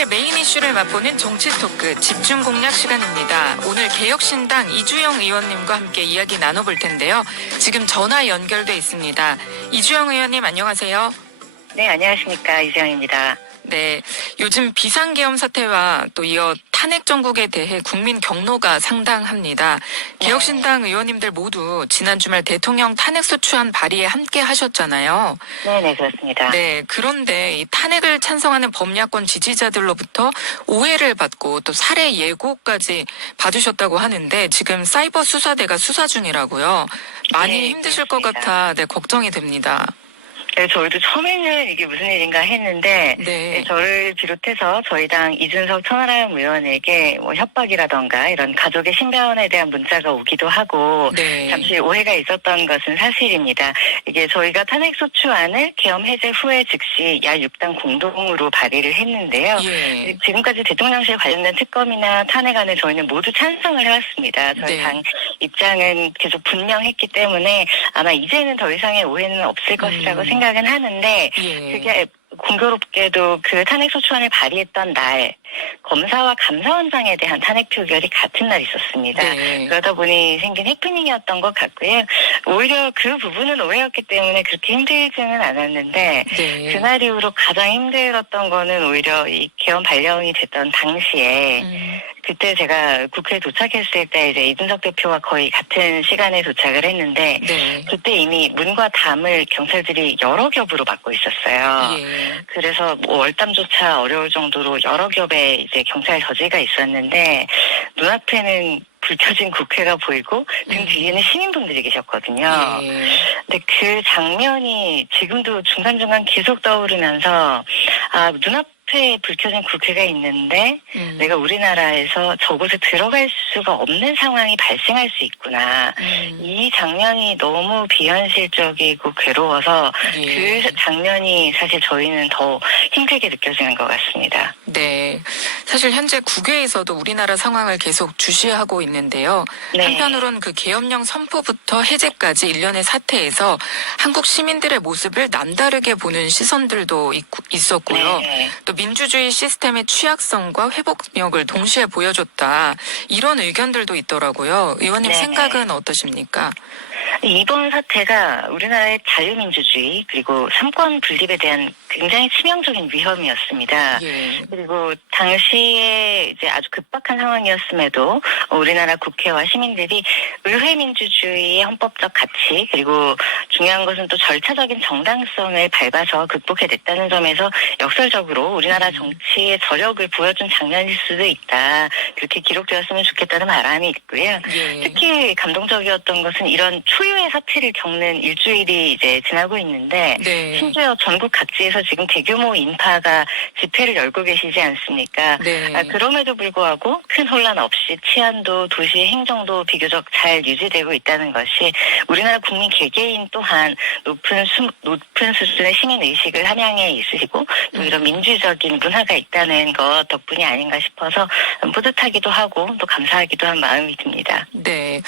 오늘의 메인 이슈를 맛보는 정치 토크 집중 공략 시간입니다. 오늘 개혁신당 이주영 의원님과 함께 이야기 나눠볼 텐데요. 지금 전화 연결돼 있습니다. 이주영 의원님 안녕하세요. 네, 안녕하십니까. 이주영입니다. 네, 요즘 비상계엄 사태와 또 이어 탄핵 정국에 대해 국민 경로가 상당합니다. 개혁신당 의원님들 모두 지난 주말 대통령 탄핵소추안 발의에 함께 하셨잖아요. 네, 그렇습니다. 네, 그런데 이 탄핵을 찬성하는 범야권 지지자들로부터 오해를 받고 또 살해 예고까지 받으셨다고 하는데 지금 사이버 수사대가 수사 중이라고요. 많이 네, 힘드실 그렇습니다. 것 같아 걱정이 됩니다. 네, 저희도 처음에는 이게 무슨 일인가 했는데 네. 저를 비롯해서 저희 당 이준석 천하람 의원에게 뭐 협박이라던가 이런 가족의 신변에 대한 문자가 오기도 하고 네. 잠시 오해가 있었던 것은 사실입니다. 이게 저희가 탄핵소추안을 계엄 해제 후에 즉시 야 6당 공동으로 발의를 했는데요. 예. 지금까지 대통령실 관련된 특검이나 탄핵안을 저희는 모두 찬성을 해왔습니다. 저희 네. 당 입장은 계속 분명했기 때문에 아마 이제는 더 이상의 오해는 없을 것이라고 생각은 하는데 예. 그게 공교롭게도 그 탄핵소추안을 발의했던 날 검사와 감사원장에 대한 탄핵 표결이 같은 날 있었습니다. 네. 그러다 보니 생긴 해프닝이었던 것 같고요. 오히려 그 부분은 오해였기 때문에 그렇게 힘들지는 않았는데 네. 그날 이후로 가장 힘들었던 거는 오히려 이 계엄 발령이 됐던 당시에 그때 제가 국회에 도착했을 때 이제 이준석 대표와 거의 같은 시간에 도착을 했는데 네. 그때 이미 문과 담을 경찰들이 여러 겹으로 막고 있었어요. 예. 그래서 뭐 월담조차 어려울 정도로 여러 겹의 이제 경찰 저지가 있었는데 눈앞에는 불 켜진 국회가 보이고 등 뒤에는 시민분들이 계셨거든요. 예. 근데 그 장면이 지금도 중간중간 계속 떠오르면서 아 눈앞에 불 켜진 국회가 있는데 내가 우리나라에서 저곳에 들어갈 수가 없는 상황이 발생할 수 있구나. 이 장면이 너무 비현실적이고 괴로워서 예. 그 장면이 사실 저희는 더 힘들게 느껴지는 것 같습니다. 네. 사실 현재 국외에서도 우리나라 상황을 계속 주시하고 있는데요. 네. 한편으론 그 계엄령 선포부터 해제까지 일련의 사태에서 한국 시민들의 모습을 남다르게 보는 시선들도 있었고요. 네. 또 민주주의 시스템의 취약성과 회복력을 동시에 보여줬다. 이런 의견들도 있더라고요. 의원님 네. 생각은 어떠십니까? 이번 사태가 우리나라의 자유민주주의 그리고 삼권 분립에 대한 굉장히 치명적인 위험이었습니다. 예. 그리고 당시에 이제 아주 급박한 상황이었음에도 우리나라 국회와 시민들이 의회 민주주의의 헌법적 가치 그리고 중요한 것은 또 절차적인 정당성을 밟아서 극복해냈다는 점에서 역설적으로 우리나라 정치의 저력을 보여준 장면일 수도 있다. 그렇게 기록되었으면 좋겠다는 바람이 있고요. 예. 특히 감동적이었던 것은 이런 초유의 사태를 겪는 일주일이 이제 지나고 있는데 네. 심지어 전국 각지에서 지금 대규모 인파가 집회를 열고 계시지 않습니까? 네. 그럼에도 불구하고 큰 혼란 없이 치안도 도시의 행정도 비교적 잘 유지되고 있다는 것이 우리나라 국민 개개인 또한 높은 수준의 시민의식을 함양해 있으시고 또 이런 민주적인 문화가 있다는 것 덕분이 아닌가 싶어서 뿌듯하기도 하고 또 감사하기도 한 마음이 듭니다. 네.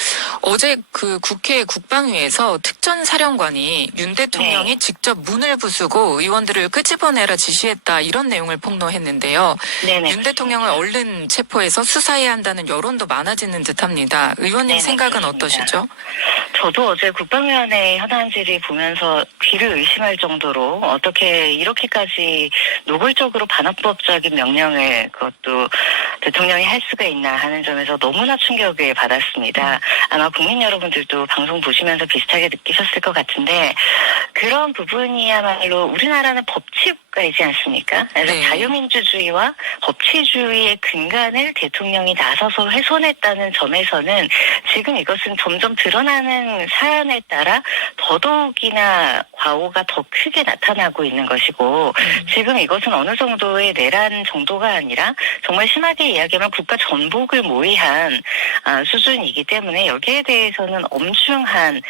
어제 그 국회 국방위에서 특전사령관이 윤 대통령이 네. 직접 문을 부수고 의원들을 끄집어내라 지시했다 이런 내용을 폭로했는데요. 네네. 윤 대통령을 얼른 체포해서 수사해야 한다는 여론도 많아지는 듯합니다. 의원님 네네, 생각은 그렇습니다. 어떠시죠? 저도 어제 국방위원회 현안 질의 보면서 귀를 의심할 정도로 어떻게 이렇게까지 노골적으로 반헌법적인 명령을 그것도 대통령이 할 수가 있나 하는 점에서 너무나 충격을 받았습니다. 아마 국민 여러분들도 방송 보시면서 비슷하게 느끼셨을 것 같은데 그런 부분이야말로 우리나라는 법치국가이지 않습니까? 그래서 네. 자유민주주의와 법치주의의 근간을 대통령이 나서서 훼손했다는 점에서는 지금 이것은 점점 드러나는 사안에 따라 더더욱이나 과오가 더 크게 나타나고 있는 것이고 지금 이것은 어느 정도의 내란 정도가 아니라 정말 심하게 이야기하면 국가 전복을 모의한 수준이기 때문에 여기에 대해서는 엄중한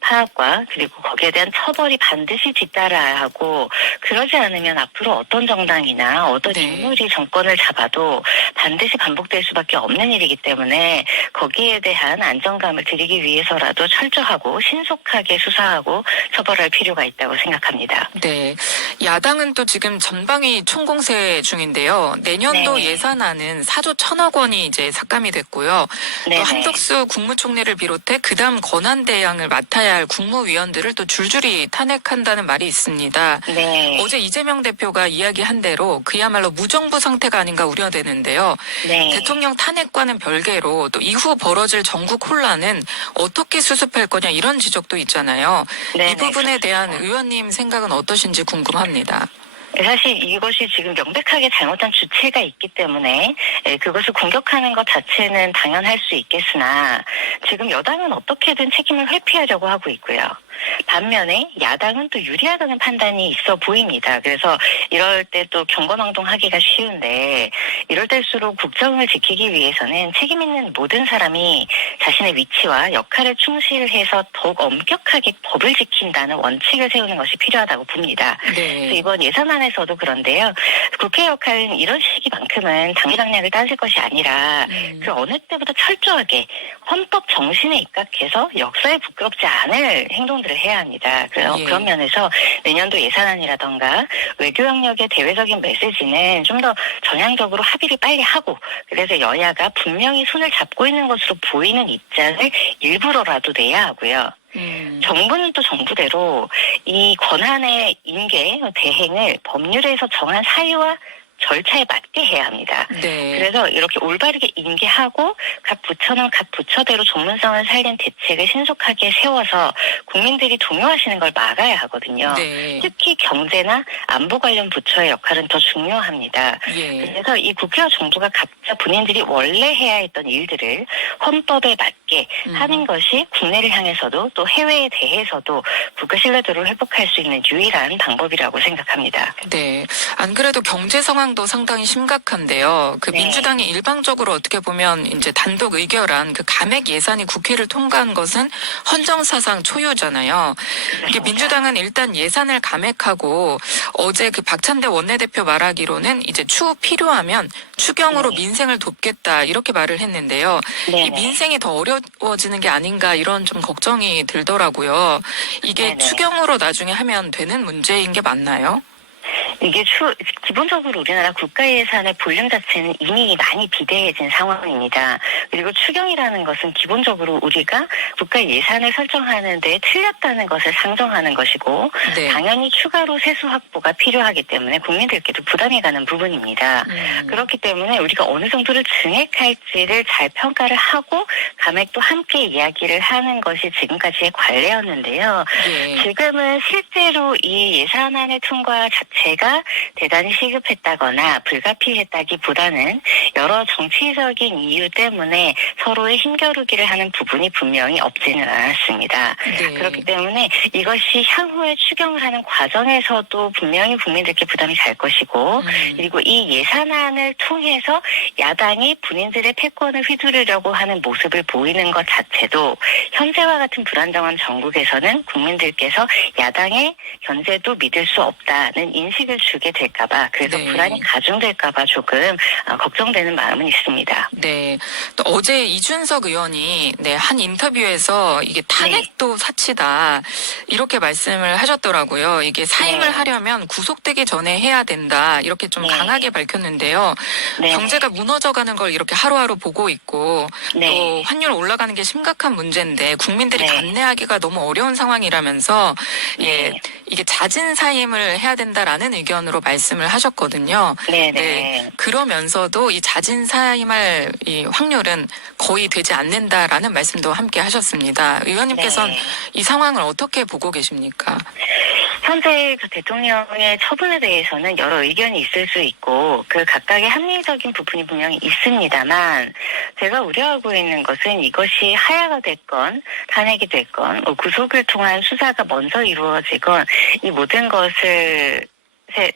파악과 그리고 거기에 대한 처벌이 반드시 뒤따라야 하고 그러지 않으면 앞으로 어떤 정당이나 어떤 네. 인물이 정권을 잡아도 반드시 반복될 수밖에 없는 일이기 때문에 거기에 대한 안정감을 드리기 위해서라도 철저하고 신속하게 수사하고 처벌할 필요가 있다고 생각합니다. 네. 야당은 또 지금 전방위 총공세 중인데요. 내년도 네네. 예산안은 4조 1천억 원이 이제 삭감이 됐고요. 또 네네. 한덕수 국무총리를 비롯해 그다음 권한대행을 맡아야 할 국무위원들을 또 줄줄이 탄핵한다는 말이 있습니다. 네. 어제 이재명 대표가 이야기한 대로 그야말로 무정부 상태가 아닌가 우려되는데요. 네. 대통령 탄핵과는 별개로 또 이후 벌어질 전국 혼란은 어떻게 수습할 거냐 이런 지적도 있잖아요. 네네, 이 부분에 대한 그렇습니다. 의원님 생각은 어떠신지 궁금합니다. 사실 이것이 지금 명백하게 잘못한 주체가 있기 때문에 그것을 공격하는 것 자체는 당연할 수 있겠으나 지금 여당은 어떻게든 책임을 회피하려고 하고 있고요. 반면에 야당은 또 유리하다는 판단이 있어 보입니다. 그래서 이럴 때 또 경거망동하기가 쉬운데 이럴 때일수록 국정을 지키기 위해서는 책임 있는 모든 사람이 자신의 위치와 역할에 충실해서 더욱 엄격하게 법을 지킨다는 원칙을 세우는 것이 필요하다고 봅니다. 그래서 네. 이번 예산안에서도 그런데요. 국회 역할은 이런 시기만큼은 당리당략을 따질 것이 아니라 그 어느 때보다 철저하게 헌법 정신에 입각해서 역사에 부끄럽지 않을 행동들을 해야 합니다. 예. 그런 면에서 내년도 예산안이라던가 외교 영역의 대외적인 메시지는 좀 더 전향적으로 합의를 빨리 하고 그래서 여야가 분명히 손을 잡고 있는 것으로 보이는 입장을 일부러라도 내야 하고요. 정부는 또 정부대로 이 권한의 인계, 대행을 법률에서 정한 사유와 절차에 맞게 해야 합니다. 네. 그래서 이렇게 올바르게 인계하고 각 부처는 각 부처대로 전문성을 살린 대책을 신속하게 세워서 국민들이 동요하시는 걸 막아야 하거든요. 네. 특히 경제나 안보 관련 부처의 역할은 더 중요합니다. 예. 그래서 이 국회와 정부가 각자 본인들이 원래 해야 했던 일들을 헌법에 맞게 하는 것이 국내를 향해서도 또 해외에 대해서도 국가 신뢰도를 회복할 수 있는 유일한 방법이라고 생각합니다. 네. 안 그래도 경제 상황도 상당히 심각한데요. 그 네. 민주당이 일방적으로 어떻게 보면 이제 단독 의결한 그 감액 예산이 국회를 통과한 것은 헌정사상 초유잖아요. 이게 그렇습니다. 민주당은 일단 예산을 감액하고 어제 그 박찬대 원내대표 말하기로는 이제 추후 필요하면 추경으로 네. 민생을 돕겠다 이렇게 말을 했는데요. 이 네네. 민생이 더 어려워지는 게 아닌가 이런 좀 걱정이 들더라고요. 이게 네네. 추경으로 나중에 하면 되는 문제인 게 맞나요? 이게 기본적으로 우리나라 국가 예산의 볼륨 자체는 이미 많이 비대해진 상황입니다. 그리고 추경이라는 것은 기본적으로 우리가 국가 예산을 설정하는 데 틀렸다는 것을 상정하는 것이고 네. 당연히 추가로 세수 확보가 필요하기 때문에 국민들께도 부담이 가는 부분입니다. 그렇기 때문에 우리가 어느 정도를 증액할지를 잘 평가를 하고 감액도 함께 이야기를 하는 것이 지금까지의 관례였는데요. 예. 지금은 실제로 이 예산안의 통과 자체가 대단히 시급했다거나 불가피했다기보다는 여러 정치적인 이유 때문에 서로의 힘겨루기를 하는 부분이 분명히 없지는 않았습니다. 네. 그렇기 때문에 이것이 향후에 추경을 하는 과정에서도 분명히 국민들께 부담이 갈 것이고 그리고 이 예산안을 통해서 야당이 본인들의 패권을 휘두르려고 하는 모습을 보이는 것 자체도 현재와 같은 불안정한 정국에서는 국민들께서 야당의 견제도 믿을 수 없다는 인식을 주게 될까봐 그래서 네. 불안이 가중될까봐 조금 걱정되는 마음은 있습니다. 네. 또 어제 이준석 의원이 한 인터뷰에서 이게 탄핵도 사치다 이렇게 말씀을 하셨더라고요. 이게 사임을 네. 하려면 구속되기 전에 해야 된다 이렇게 좀 네. 강하게 밝혔는데요. 네. 경제가 무너져가는 걸 이렇게 하루하루 보고 있고 네. 또 환율 올라가는 게 심각한 문제인데 국민들이 네. 감내하기가 너무 어려운 상황이라면서 네. 이게 잦은 사임을 해야 된다라는 의견으로 말씀을 하셨거든요. 네. 그러면서도 이 잦은 사임할 이 확률은 거의 되지 않는다라는 말씀도 함께 하셨습니다. 의원님께서는 네. 이 상황을 어떻게 보고 계십니까? 현재 그 대통령의 처분에 대해서는 여러 의견이 있을 수 있고 그 각각의 합리적인 부분이 분명히 있습니다만 제가 우려하고 있는 것은 이것이 하야가 됐건 탄핵이 됐건 구속을 통한 수사가 먼저 이루어지건 이 모든 것을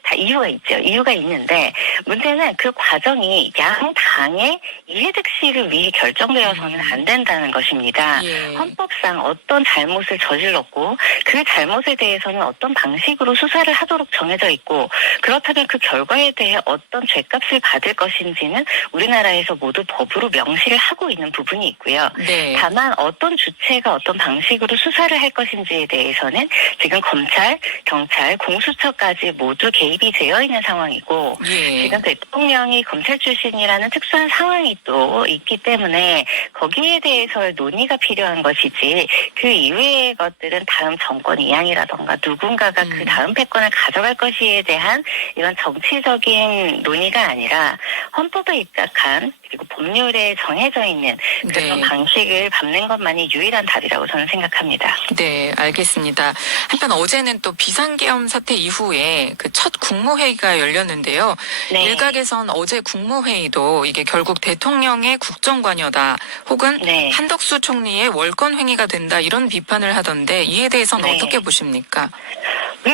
다 이유가 있죠. 이유가 있는데 문제는 그 과정이 양 당의 이해득실을 위해 결정되어서는 안 된다는 것입니다. 예. 헌법상 어떤 잘못을 저질렀고 그 잘못에 대해서는 어떤 방식으로 수사를 하도록 정해져 있고 그렇다면 그 결과에 대해 어떤 죗값을 받을 것인지는 우리나라에서 모두 법으로 명시를 하고 있는 부분이 있고요. 네. 다만 어떤 주체가 어떤 방식으로 수사를 할 것인지에 대해서는 지금 검찰, 경찰, 공수처까지 모두 개입이 되어 있는 상황이고 예. 지금 대통령이 검찰 출신이라는 특수한 상황이 또 있기 때문에 거기에 대해서의 논의가 필요한 것이지 그 이외의 것들은 다음 정권 이양이라던가 누군가가 그 다음 패권을 가져갈 것에 대한 이런 정치적인 논의가 아니라 헌법에 입각한 그리고 법률에 정해져 있는 그런 네. 방식을 밟는 것만이 유일한 답이라고 저는 생각합니다. 네, 알겠습니다. 한편 어제는 또 비상계엄 사태 이후에 그 첫 국무회의가 열렸는데요. 네. 일각에선 어제 국무회의도 이게 결국 대통령의 국정관여다 혹은 네. 한덕수 총리의 월권행위가 된다 이런 비판을 하던데 이에 대해서는 네. 어떻게 보십니까?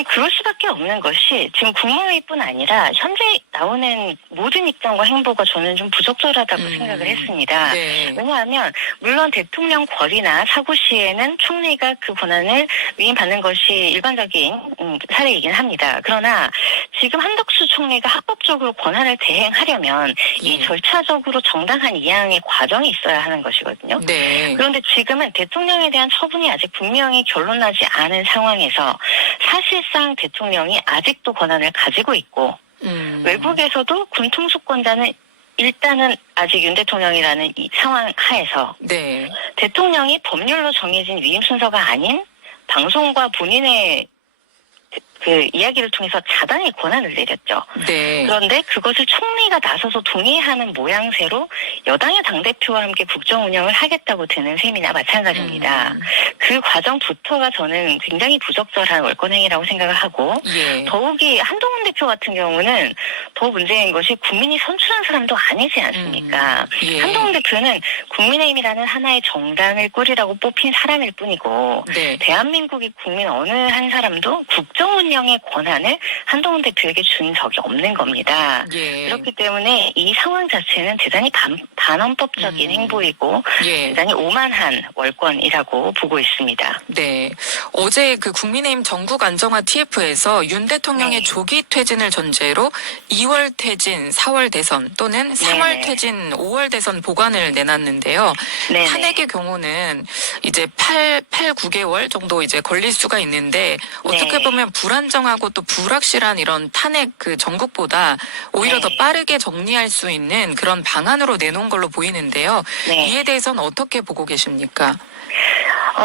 그럴 수밖에 없는 것이 지금 국무회의뿐 아니라 현재 나오는 모든 입장과 행보가 저는 좀 부적절하다고 생각을 했습니다. 네. 왜냐하면 물론 대통령 권위나 사고 시에는 총리가 그 권한을 위임받는 것이 일반적인 사례이긴 합니다. 그러나 지금 한덕수 총리가 합법적으로 권한을 대행하려면 이 예. 절차적으로 정당한 이양의 과정이 있어야 하는 것이거든요. 네. 그런데 지금은 대통령에 대한 처분이 아직 분명히 결론나지 않은 상황에서 사실상 대통령이 아직도 권한을 가지고 있고 외국에서도 군통수권자는 일단은 아직 윤 대통령이라는 이 상황 하에서 네. 대통령이 법률로 정해진 위임 순서가 아닌 방송과 본인의 그 이야기를 통해서 자당의 권한을 내렸죠. 네. 그런데 그것을 총리가 나서서 동의하는 모양새로 여당의 당대표와 함께 국정 운영을 하겠다고 되는 셈이나 마찬가지입니다. 그 과정부터가 저는 굉장히 부적절한 월권행위라고 생각을 하고 예. 더욱이 한동훈 대표 같은 경우는 더 문제인 것이 국민이 선출한 사람도 아니지 않습니까? 예. 한동훈 대표는 국민의힘이라는 하나의 정당을 꾸리라고 뽑힌 사람일 뿐이고 네. 대한민국의 국민 어느 한 사람도 국정 운영의 권한을 한동훈 대표에게 준 적이 없는 겁니다. 예. 그렇기 때문에 이 상황 자체는 대단히 반헌법적인 행보이고 예. 대단히 오만한 월권이라고 보고 있습니다. 네. 어제 그 국민의힘 전국 안정화 TF에서 윤 대통령의 네. 조기 퇴진을 전제로 2월 퇴진, 4월 대선 또는 3월 네네. 퇴진, 5월 대선 보관을 내놨는데요. 네네. 탄핵의 경우는 이제 9개월 정도 이제 걸릴 수가 있는데 어떻게 네. 보면 불안정하고 또 불확실한 이런 탄핵 그 전국보다 오히려 네. 더 빠르게 정리할 수 있는 그런 방안으로 내놓은 걸로 보이는데요. 네. 이에 대해서는 어떻게 보고 계십니까?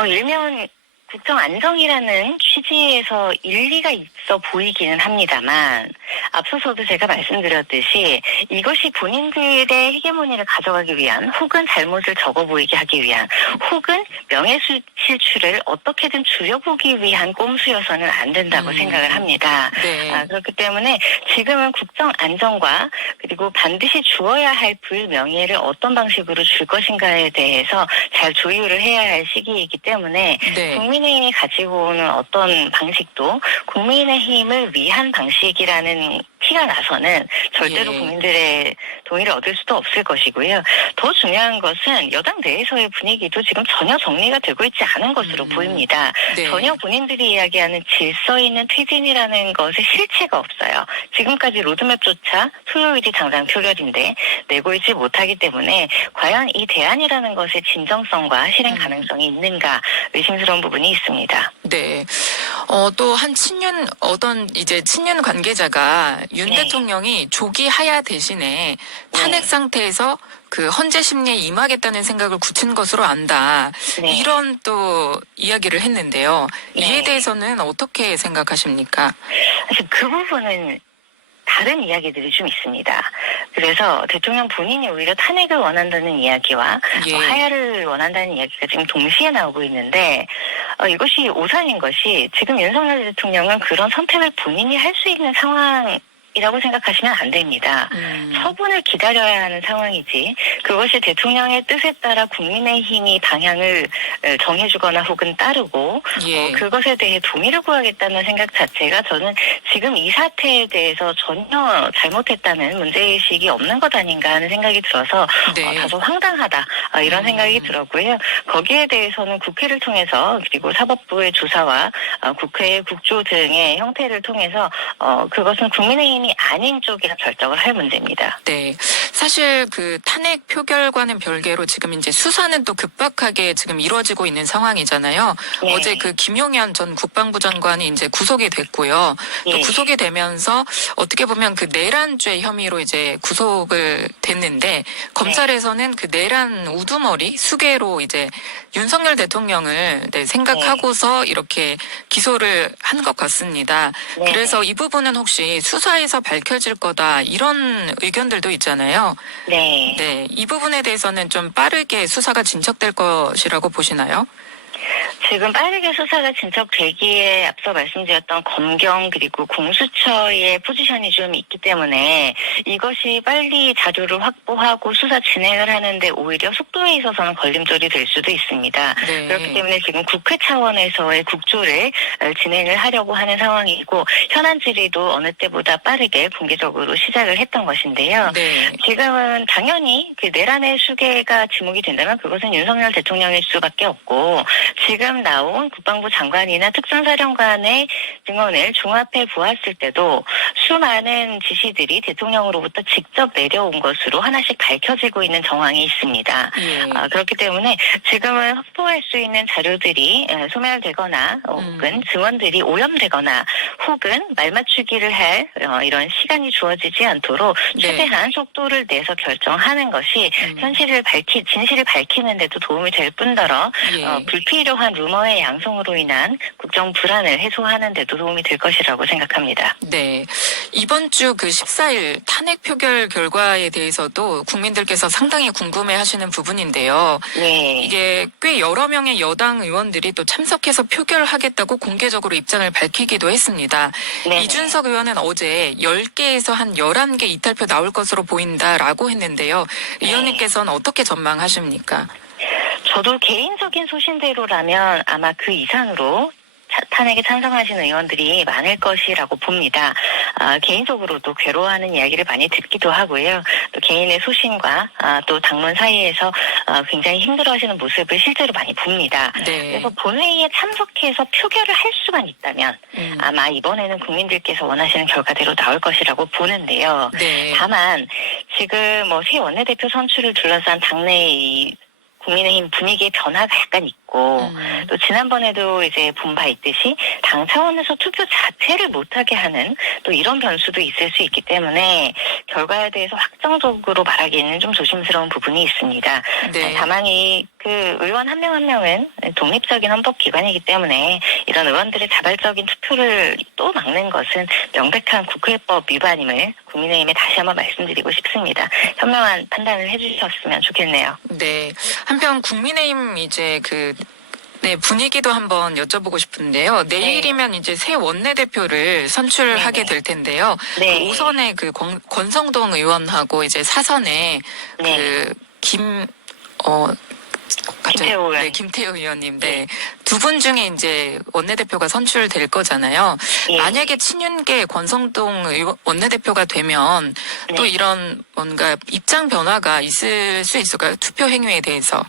일면 국정 안정이라는 취지에서 일리가 있어 보이기는 합니다만 앞서서도 제가 말씀드렸듯이 이것이 본인들의 헤게모니를 가져가기 위한 혹은 잘못을 적어 보이게 하기 위한 혹은 명예실추를 어떻게든 줄여보기 위한 꼼수여서는 안 된다고 생각을 합니다. 네. 그렇기 때문에 지금은 국정 안정과 그리고 반드시 주어야 할 불명예를 어떤 방식으로 줄 것인가에 대해서 잘 조율을 해야 할 시기이기 때문에 네. 국민의힘이 가지고 오는 어떤 방식도 국민의힘을 위한 방식이라는 티가 나서는 절대로 예. 국민들의 동의를 얻을 수도 없을 것이고요. 더 중요한 것은 여당 내에서의 분위기도 지금 전혀 정리가 되고 있지 않은 것으로 보입니다. 네. 전혀 본인들이 이야기하는 질서 있는 퇴진이라는 것에 실체가 없어요. 지금까지 로드맵조차 토요일이 당장 표결인데 내고 있지 못하기 때문에 과연 이 대안이라는 것의 진정성과 실행 가능성이 있는가 의심스러운 부분이 있습니다. 네. 또 한 친윤 관계자가 윤 네. 대통령이 조기 하야 대신에 탄핵 상태에서 그 헌재 심리에 임하겠다는 생각을 굳힌 것으로 안다. 네. 이런 또 이야기를 했는데요. 이에 네. 대해서는 어떻게 생각하십니까? 사실 그 부분은 다른 이야기들이 좀 있습니다. 그래서 대통령 본인이 오히려 탄핵을 원한다는 이야기와 예. 하야를 원한다는 이야기가 지금 동시에 나오고 있는데 이것이 오산인 것이 지금 윤석열 대통령은 그런 선택을 본인이 할 수 있는 상황 이라고 생각하시면 안 됩니다. 처분을 기다려야 하는 상황이지 그것이 대통령의 뜻에 따라 국민의힘이 방향을 정해주거나 혹은 따르고 예. 그것에 대해 동의를 구하겠다는 생각 자체가 저는 지금 이 사태에 대해서 전혀 잘못했다는 문제의식이 없는 것 아닌가 하는 생각이 들어서 네. 다소 황당하다 이런 생각이 들었고요. 거기에 대해서는 국회를 통해서 그리고 사법부의 조사와 국회의 국조 등의 형태를 통해서 그것은 국민의힘이 아닌 쪽이라 결정을 할 문제입니다. 네. 사실 그 탄핵 표결과는 별개로 지금 이제 수사는 또 급박하게 지금 이루어지고 있는 상황이잖아요. 네. 어제 그 김용현 전 국방부 장관이 이제 구속이 됐고요. 또 예. 구속이 되면서 어떻게 보면 그 내란죄 혐의로 이제 구속을 됐는데 검찰에서는 그 내란 우두머리 수괴로 이제 윤석열 대통령을 생각하고서 이렇게 기소를 한 것 같습니다. 네. 그래서 이 부분은 혹시 수사에서 밝혀질 거다 이런 의견들도 있잖아요. 네. 네, 이 부분에 대해서는 좀 빠르게 수사가 진척될 것이라고 보시나요? 지금 빠르게 수사가 진척되기에 앞서 말씀드렸던 검경 그리고 공수처의 포지션이 좀 있기 때문에 이것이 빨리 자료를 확보하고 수사 진행을 하는데 오히려 속도에 있어서는 걸림돌이 될 수도 있습니다. 네. 그렇기 때문에 지금 국회 차원에서의 국조를 진행을 하려고 하는 상황이고 현안 질의도 어느 때보다 빠르게 공개적으로 시작을 했던 것인데요. 네. 지금은 당연히 그 내란의 수괴가 지목이 된다면 그것은 윤석열 대통령일 수밖에 없고 지금 나온 국방부 장관이나 특전사령관의 증언을 종합해 보았을 때도 수많은 지시들이 대통령으로부터 직접 내려온 것으로 하나씩 밝혀지고 있는 정황이 있습니다. 예. 그렇기 때문에 지금은 확보할 수 있는 자료들이 소멸되거나 혹은 증언들이 오염되거나 혹은 말맞추기를 할 이런 시간이 주어지지 않도록 최대한 속도를 내서 결정하는 것이 진실을 밝히는 데도 도움이 될 뿐더러 예. 불필요한 루머의 양성으로 인한 국정 불안을 해소하는 데도 도움이 될 것이라고 생각합니다. 네. 이번 주 그 14일 탄핵 표결 결과에 대해서도 국민들께서 상당히 궁금해 하시는 부분인데요. 네. 이게 꽤 여러 명의 여당 의원들이 또 참석해서 표결하겠다고 공개적으로 입장을 밝히기도 했습니다. 네. 이준석 의원은 어제 10개에서 한 11개 이탈표 나올 것으로 보인다라고 했는데요. 의원님께서는 어떻게 전망하십니까? 저도 개인적인 소신대로라면 아마 그 이상으로 탄핵에 찬성하시는 의원들이 많을 것이라고 봅니다. 개인적으로도 괴로워하는 이야기를 많이 듣기도 하고요. 또 개인의 소신과 또 당론 사이에서 굉장히 힘들어하시는 모습을 실제로 많이 봅니다. 네. 그래서 본회의에 참석해서 표결을 할 수만 있다면 아마 이번에는 국민들께서 원하시는 결과대로 나올 것이라고 보는데요. 네. 다만 지금 새 원내대표 선출을 둘러싼 당내의 이 국민의힘 분위기의 변화가 약간 있고 또 지난번에도 이제 본 바 있듯이 당 차원에서 투표 자체를 못하게 하는 또 이런 변수도 있을 수 있기 때문에 결과에 대해서 확정적으로 말하기에는 좀 조심스러운 부분이 있습니다. 네. 다만 그 의원 한 명 한 명은 독립적인 헌법기관이기 때문에 이런 의원들의 자발적인 투표를 또 막는 것은 명백한 국회법 위반임을 국민의힘에 다시 한번 말씀드리고 싶습니다. 현명한 판단을 해주셨으면 좋겠네요. 네. 한편 국민의힘 이제 분위기도 한번 여쭤보고 싶은데요. 내일이면 이제 새 원내대표를 선출하게 될 텐데요. 네. 그 오선에 그 권성동 의원하고 이제 사선에 네. 김태호 의원. 네, 김태호 의원님. 네. 두 분 중에 이제 원내대표가 선출될 거잖아요. 예. 만약에 친윤계 권성동 원내대표가 되면 또 네. 이런 뭔가 입장 변화가 있을 수 있을까요? 투표 행위에 대해서.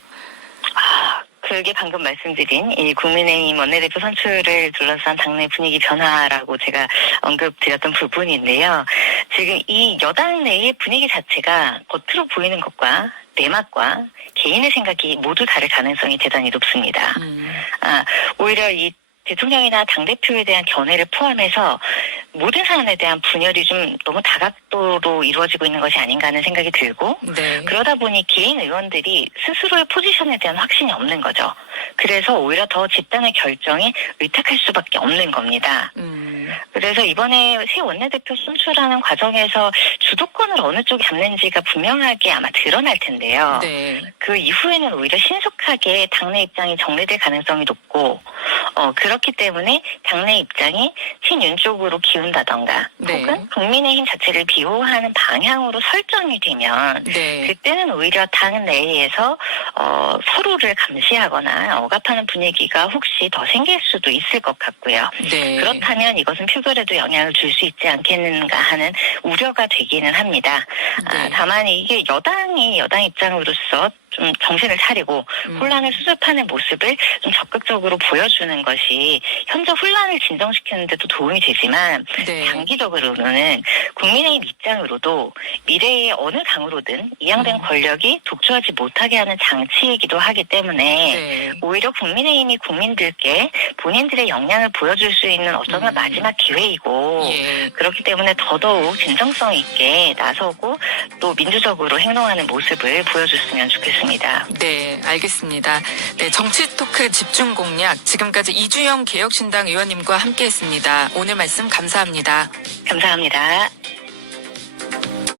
그게 방금 말씀드린 이 국민의힘 원내대표 선출을 둘러싼 당내 분위기 변화라고 제가 언급드렸던 부분인데요. 지금 이 여당 내의 분위기 자체가 겉으로 보이는 것과 내막과 개인의 생각이 모두 다를 가능성이 대단히 높습니다. 오히려 이 대통령이나 당대표에 대한 견해를 포함해서 모든 사안에 대한 분열이 좀 너무 다각도로 이루어지고 있는 것이 아닌가 하는 생각이 들고 네. 그러다 보니 개인 의원들이 스스로의 포지션에 대한 확신이 없는 거죠. 그래서 오히려 더 집단의 결정에 의탁할 수밖에 없는 겁니다. 그래서 이번에 새 원내대표 선출하는 과정에서 주도권을 어느 쪽이 잡는지가 분명하게 아마 드러날 텐데요. 네. 그 이후에는 오히려 신속하게 당내 입장이 정리될 가능성이 높고 그렇기 때문에 당내 입장이 친윤 쪽으로 기운다던가 네. 혹은 국민의힘 자체를 비호하는 방향으로 설정이 되면 네. 그때는 오히려 당 내에서 서로를 감시하거나 억압하는 분위기가 혹시 더 생길 수도 있을 것 같고요. 네. 그렇다면 이것은 표결에도 영향을 줄 수 있지 않겠는가 하는 우려가 되기는 합니다. 네. 다만 이게 여당 입장으로서 좀 정신을 차리고 혼란을 수습하는 모습을 좀 적극적으로 보여주는 것이 현재 혼란을 진정시키는 데도 도움이 되지만 네. 장기적으로는 국민의힘 입장으로도 미래의 어느 당으로든 이양된 권력이 독주하지 못하게 하는 장치이기도 하기 때문에 네. 오히려 국민의힘이 국민들께 본인들의 역량을 보여줄 수 있는 어쩌면 마지막 기회이고 예. 그렇기 때문에 더더욱 진정성 있게 나서고 또 민주적으로 행동하는 모습을 보여줬으면 좋겠습니다. 네, 알겠습니다. 네, 정치 토크 집중 공략. 지금까지 이주영 개혁신당 의원님과 함께했습니다. 오늘 말씀 감사합니다. 감사합니다.